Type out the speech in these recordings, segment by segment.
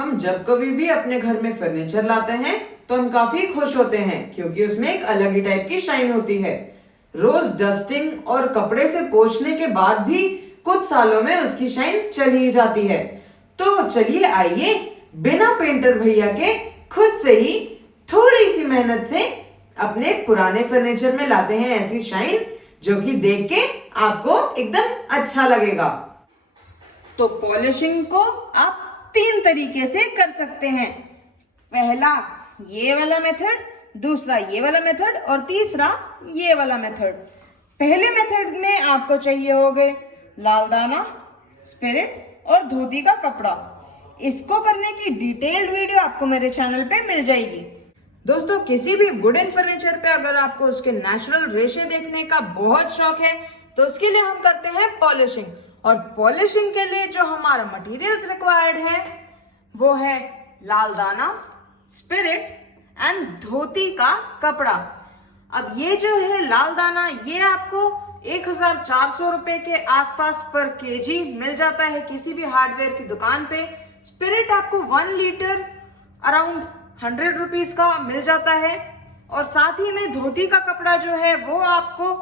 हम जब कभी भी अपने घर में फर्नीचर लाते हैं तो हम काफी खुश होते हैं क्योंकि उसमें एक अलग ही टाइप की शाइन होती है। रोज डस्टिंग और कपड़े से पोंछने के बाद भी कुछ सालों में उसकी शाइन चली ही जाती है। तो चलिए आइए बिना पेंटर भैया के खुद से ही थोड़ी सी मेहनत से अपने पुराने फर्नीचर में लाते हैं ऐसी शाइन जो कि देख के आपको एकदम अच्छा लगेगा। तो पॉलिशिंग को आप 3 तरीके से कर सकते हैं। पहला ये वाला मेथड, दूसरा ये वाला मेथड और तीसरा ये वाला मेथड। पहले मेथड में आपको चाहिए होगे लाल दाना, स्पिरिट और धोती का कपड़ा। इसको करने की डिटेल्ड वीडियो आपको मेरे चैनल पे मिल जाएगी। दोस्तों, किसी भी वुडन फर्नीचर पे अगर आपको उसके नेचुरल रेशे देखने का बहुत शौक है तो उसके लिए हम करते हैं पॉलिशिंग। और पॉलिशिंग के लिए जो हमारा मटेरियल्स रिक्वायर्ड है वो है लाल दाना, स्पिरिट एंड धोती का कपड़ा। अब ये जो है लाल दाना, ये आपको 1400 रुपए के आसपास पर केजी मिल जाता है किसी भी हार्डवेयर की दुकान पे। स्पिरिट आपको 1 लीटर अराउंड 100 रुपीज का मिल जाता है। और साथ ही में धोती का कपड़ा जो है वो आपको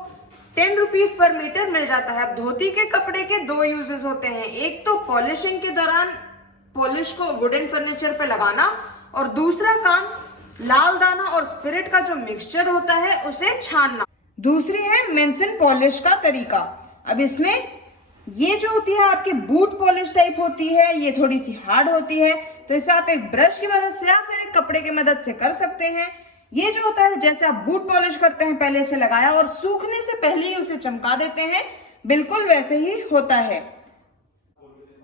10 रुपीज पर मीटर मिल जाता है। अब धोती के कपड़े के 2 यूजेस होते हैं, एक तो पॉलिशिंग के दौरान पॉलिश को वुडन फर्नीचर पे लगाना और दूसरा काम लाल दाना और स्पिरिट का जो मिक्सचर होता है उसे छानना। दूसरी है मेंसन पॉलिश का तरीका। अब इसमें ये जो होती है आपकी बूट पॉलिश टाइप होती है, ये थोड़ी सी हार्ड होती है, तो इसे आप एक ब्रश की मदद से या फिर एक कपड़े की मदद से कर सकते हैं। ये जो होता है जैसे आप बूट पॉलिश करते हैं, पहले इसे लगाया और सूखने से पहले ही उसे चमका देते हैं, बिल्कुल वैसे ही होता है।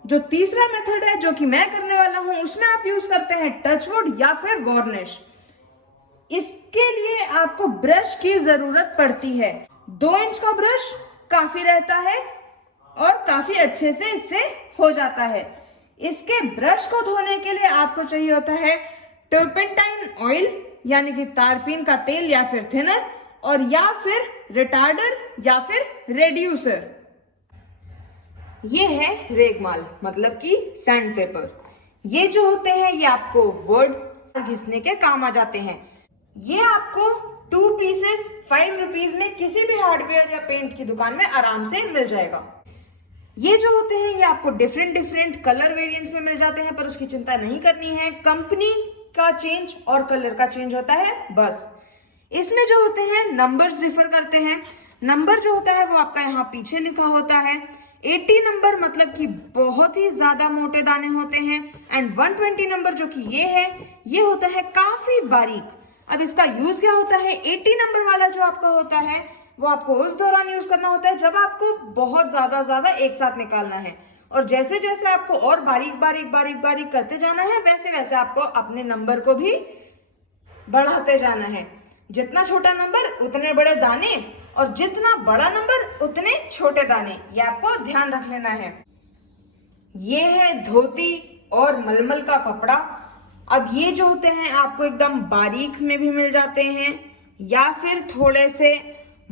जो तीसरा मेथड है जो कि मैं करने वाला हूं, उसमें आप यूज करते हैं टचवुड या फिर वार्निश। इसके लिए आपको ब्रश की जरूरत पड़ती है। 2 इंच का ब्रश काफी रहता है और काफी अच्छे से इससे हो जाता है। इसके ब्रश को धोने के लिए आपको चाहिए होता है टर्पेंटाइन ऑयल यानी कि तारपीन का तेल या फिर थिनर, और या फिर रिटार्डर या फिर रेड्यूसर। ये है रेगमाल मतलब कि सैंड पेपर। ये जो होते हैं ये आपको वर्ड घिसने के काम आ जाते हैं। ये आपको 2 पीसेस 5 रुपीज में किसी भी हार्डवेयर या पेंट की दुकान में आराम से मिल जाएगा। ये जो होते हैं ये आपको डिफरेंट कलर वेरिएंट्स में मिल जाते हैं, पर उसकी चिंता नहीं करनी है, कंपनी का चेंज और कलर का चेंज होता है बस। इसमें जो होते हैं नंबर्स डिफर करते हैं। नंबर जो होता है वो आपका यहाँ पीछे लिखा होता है। 80 नंबर मतलब कि बहुत ही ज्यादा मोटे दाने होते हैं, एंड 120 नंबर जो कि ये है ये होता है काफी बारीक। अब इसका यूज क्या होता है? 80 नंबर वाला जो आपका होता है वो आपको उस दौरान यूज करना होता है जब आपको बहुत ज्यादा एक साथ निकालना है, और जैसे जैसे आपको और बारीक करते जाना है वैसे वैसे आपको अपने नंबर को भी बढ़ाते जाना है। जितना छोटा नंबर उतने बड़े दाने, और जितना बड़ा नंबर उतने छोटे दाने, ये आपको ध्यान रख लेना है। ये है धोती और मलमल का कपड़ा। अब ये जो होते हैं आपको एकदम बारीक में भी मिल जाते हैं या फिर थोड़े से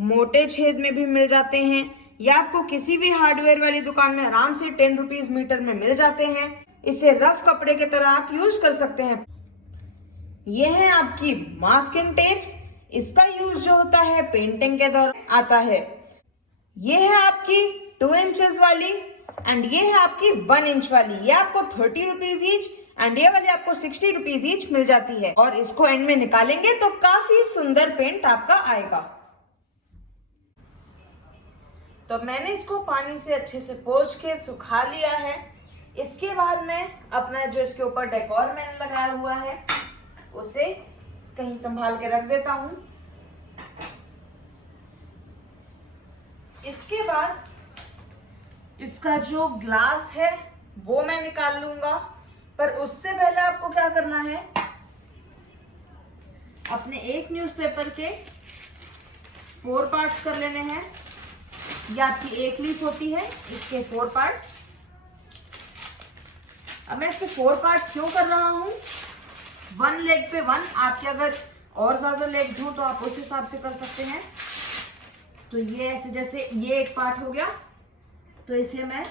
मोटे छेद में भी मिल जाते हैं, या आपको किसी भी हार्डवेयर वाली दुकान में आराम से 10 रुपीज मीटर में मिल जाते हैं। इसे रफ कपड़े की तरह आप यूज कर सकते हैं। ये है आपकी मास्किंग टेप्स। इसका यूज जो होता है पेंटिंग के दौरान आता है। ये है आपकी 2 इंचेस वाली, एंड ये है आपकी 1 इंच वाली। ये आपको 30 रुपीज ईच, एंड ये वाली आपको 60 रुपीज ईच मिल जाती है। और इसको एंड में निकालेंगे तो काफी सुंदर पेंट आपका आएगा। तो मैंने इसको पानी से अच्छे से पोंछ के सुखा लिया है। इसके बाद मैं अपना जो इसके ऊपर डेकोर मैंने लगाया हुआ है उसे कहीं संभाल के रख देता हूं। इसके बाद इसका जो ग्लास है वो मैं निकाल लूंगा, पर उससे पहले आपको क्या करना है, अपने एक न्यूज़पेपर के 4 पार्ट्स कर लेने हैं। ये आपकी एक लीफ होती है, इसके 4 पार्ट्स। अब मैं इसके 4 पार्ट्स क्यों कर रहा हूं? 1 लेग पे 1। आपके अगर और ज्यादा लेग्स हो तो आप उस हिसाब से कर सकते हैं। तो ये ऐसे, जैसे ये एक पार्ट हो गया तो इसे मैं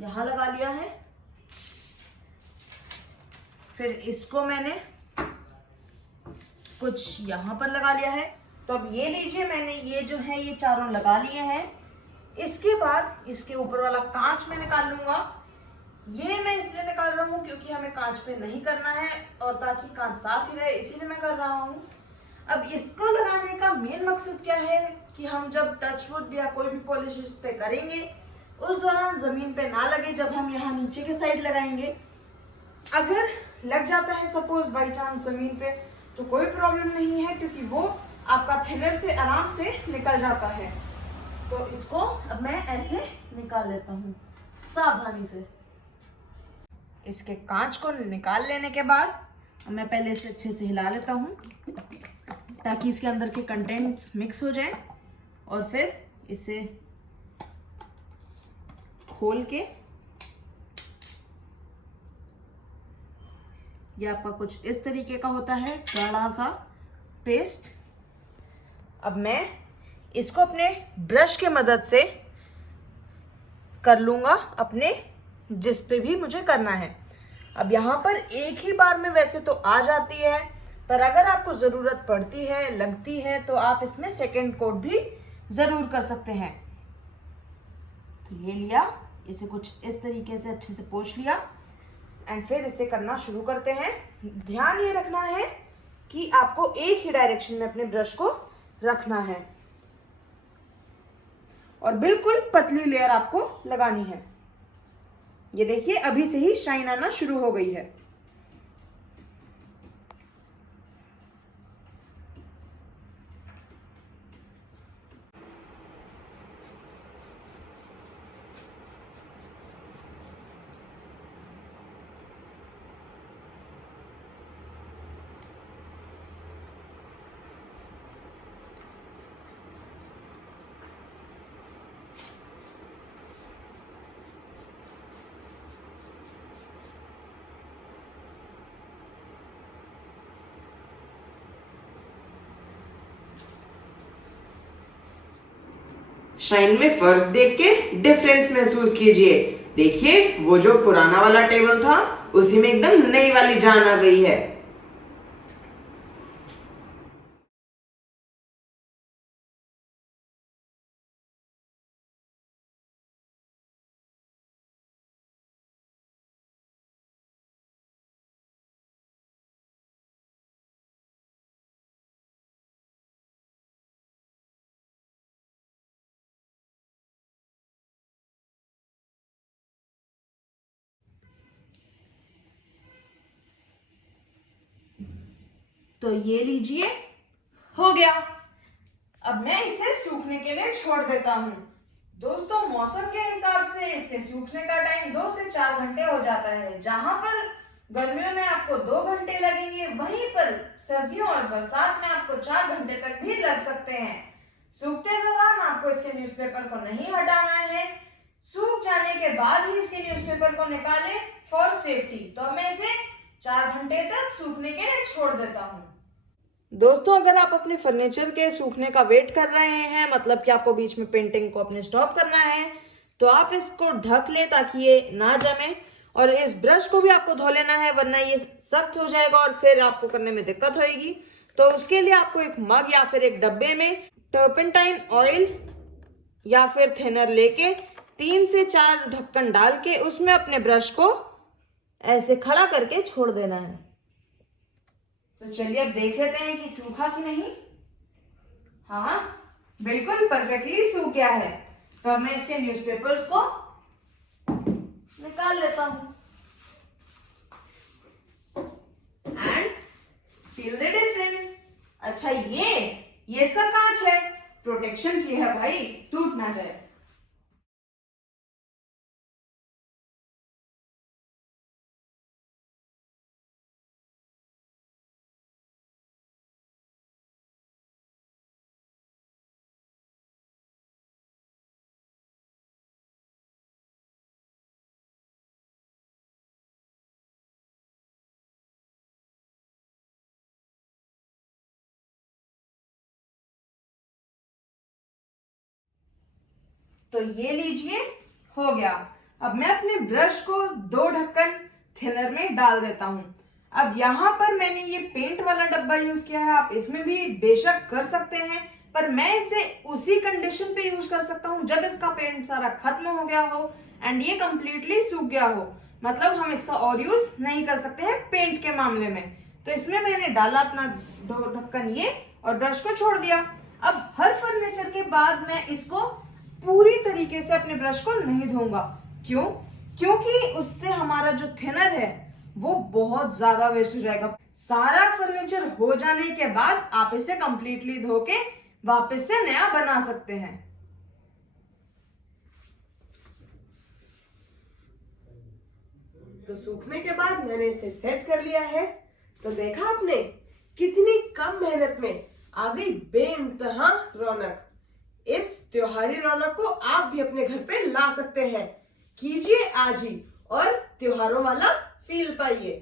यहां लगा लिया है। फिर इसको मैंने कुछ यहाँ पर लगा लिया है। तो अब ये लीजिए, मैंने ये जो है ये चारों लगा लिए हैं। इसके बाद इसके ऊपर वाला कांच मैं निकाल लूंगा। ये मैं इसलिए निकाल रहा हूँ क्योंकि हमें कांच पे नहीं करना है और ताकि कांच साफ ही रहे, इसीलिए मैं कर रहा हूँ। अब इसको लगाने का मेन मकसद क्या है कि हम जब टच वुड या कोई भी पॉलिश इस पे करेंगे उस दौरान जमीन पे ना लगे, जब हम यहाँ नीचे के साइड लगाएंगे। अगर लग जाता है सपोज बाई चांस जमीन पे तो कोई प्रॉब्लम नहीं है, क्योंकि वो आपका थिनर से आराम से निकल जाता है। तो इसको अब मैं ऐसे निकाल लेता हूँ सावधानी से। इसके कांच को निकाल लेने के बाद मैं पहले इसे अच्छे से हिला लेता हूँ ताकि इसके अंदर के कंटेंट्स मिक्स हो जाए, और फिर इसे खोल के ये आपका कुछ इस तरीके का होता है गाढ़ा सा पेस्ट। अब मैं इसको अपने ब्रश के मदद से कर लूंगा अपने जिस पे भी मुझे करना है। अब यहाँ पर एक ही बार में वैसे तो आ जाती है, पर अगर आपको ज़रूरत पड़ती है, लगती है, तो आप इसमें सेकंड कोट भी ज़रूर कर सकते हैं। तो ये लिया, इसे कुछ इस तरीके से अच्छे से पोंछ लिया एंड फिर इसे करना शुरू करते हैं। ध्यान ये रखना है कि आपको एक ही डायरेक्शन में अपने ब्रश को रखना है और बिल्कुल पतली लेयर आपको लगानी है। ये देखिए अभी से ही शाइन आना शुरू हो गई है। शाइन में फर्क देख के डिफरेंस महसूस कीजिए। देखिए वो जो पुराना वाला टेबल था उसी में एकदम नई वाली जान आ गई है। तो ये लीजिए, हो गया। अब मैं इसे सूखने के लिए छोड़ देता हूँ। दोस्तों मौसम के हिसाब से इसके सूखने का टाइम 2 से 4 घंटे हो जाता है। जहां पर गर्मियों में आपको 2 घंटे लगेंगे, वहीं पर सर्दियों और बरसात में आपको 4 घंटे तक भी लग सकते हैं। सूखते दौरान आपको इसके न्यूज़पेपर को नहीं हटाना है। सूख जाने के बाद ही इसके न्यूज़पेपर को निकालें फॉर सेफ्टी। तो मैं इसे 4 घंटे तक सूखने के लिए छोड़ देता हूँ। दोस्तों अगर आप अपने फर्नीचर के सूखने का वेट कर रहे हैं, मतलब कि आपको बीच में पेंटिंग को अपने स्टॉप करना है, तो आप इसको ढक लें ताकि ये ना जमे। और इस ब्रश को भी आपको धो लेना है, वरना ये सख्त हो जाएगा और फिर आपको करने में दिक्कत होगी। तो उसके लिए आपको एक मग या फिर एक डब्बे में टर्पेंटाइन ऑयल या फिर थिनर लेके 3 से 4 ढक्कन डाल के उसमें अपने ब्रश को ऐसे खड़ा करके छोड़ देना है। तो चलिए अब देख लेते हैं कि सूखा कि नहीं। हाँ बिल्कुल परफेक्टली सूख गया है। तो अब मैं इसके न्यूज़पेपर्स को निकाल लेता हूं एंड फील द डिफरेंस। अच्छा ये इसका कांच है, प्रोटेक्शन की है भाई, टूट ना जाए। तो ये लीजिए, हो गया। अब मैं अपने ब्रश को 2 ढक्कन थिनर में डाल देता हूं। अब यहाँ पर मैंने ये पेंट वाला डब्बा यूज किया है, आप इसमें भी बेशक कर सकते हैं, पर मैं इसे उसी कंडीशन पे यूज कर सकता हूँ जब इसका पेंट सारा खत्म हो गया हो एंड ये कंप्लीटली सूख गया हो। मतलब हम इसका और यूज नहीं कर सकते हैं पेंट के मामले में। तो इसमें मैंने डाला अपना ढक्कन ये और ब्रश को छोड़ दिया। अब हर फर्नीचर के बाद मैं इसको पूरी तरीके से अपने ब्रश को नहीं धोऊंगा। क्यों? क्योंकि उससे हमारा जो थिनर है वो बहुत ज्यादा वेस्ट हो जाएगा। सारा फर्नीचर हो जाने के बाद आप इसे कंप्लीटली धो के वापस से नया बना सकते हैं। तो सूखने के बाद मैंने इसे सेट कर लिया है। तो देखा आपने कितनी कम मेहनत में आ गई बेइंतहा रौनक। इस त्योहारी रौनक को आप भी अपने घर पे ला सकते हैं। कीजिए आज ही और त्योहारों वाला फील पाइए।